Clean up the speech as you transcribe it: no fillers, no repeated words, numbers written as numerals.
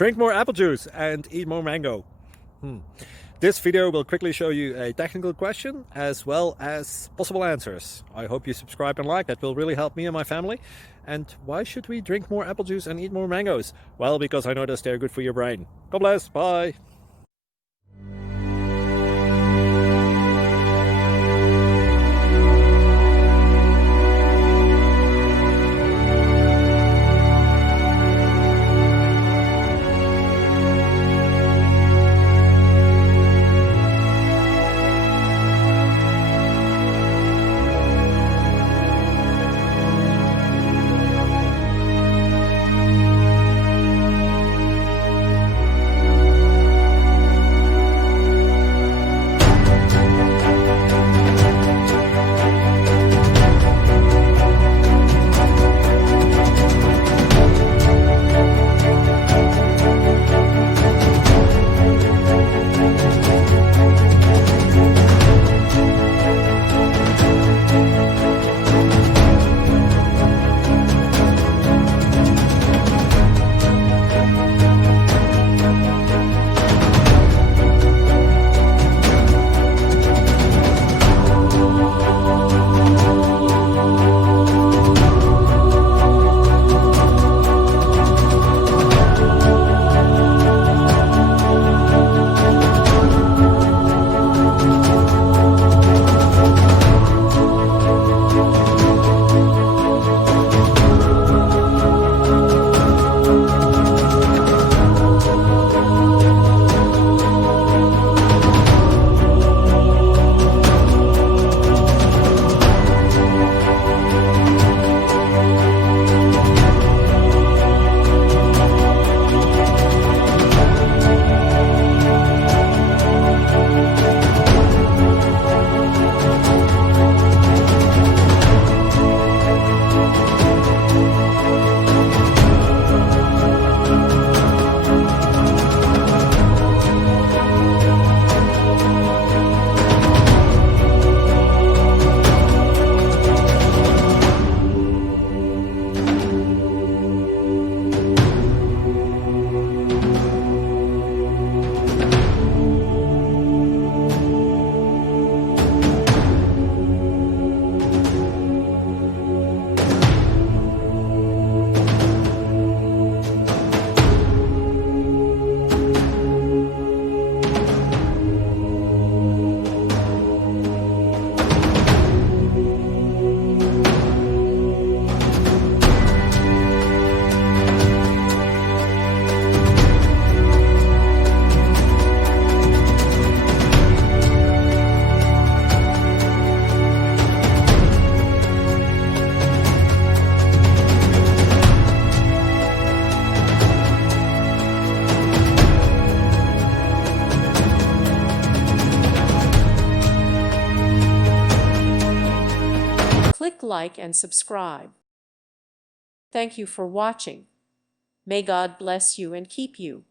Drink more apple juice and eat more mango. This video will quickly show you a technical question as well as possible answers. I hope you subscribe and like, that will really help me and my family. And why should we drink more apple juice and eat more mangoes? Well, because I noticed they're good for your brain. God bless, bye. Click like and subscribe. Thank you for watching. May God bless you and keep you.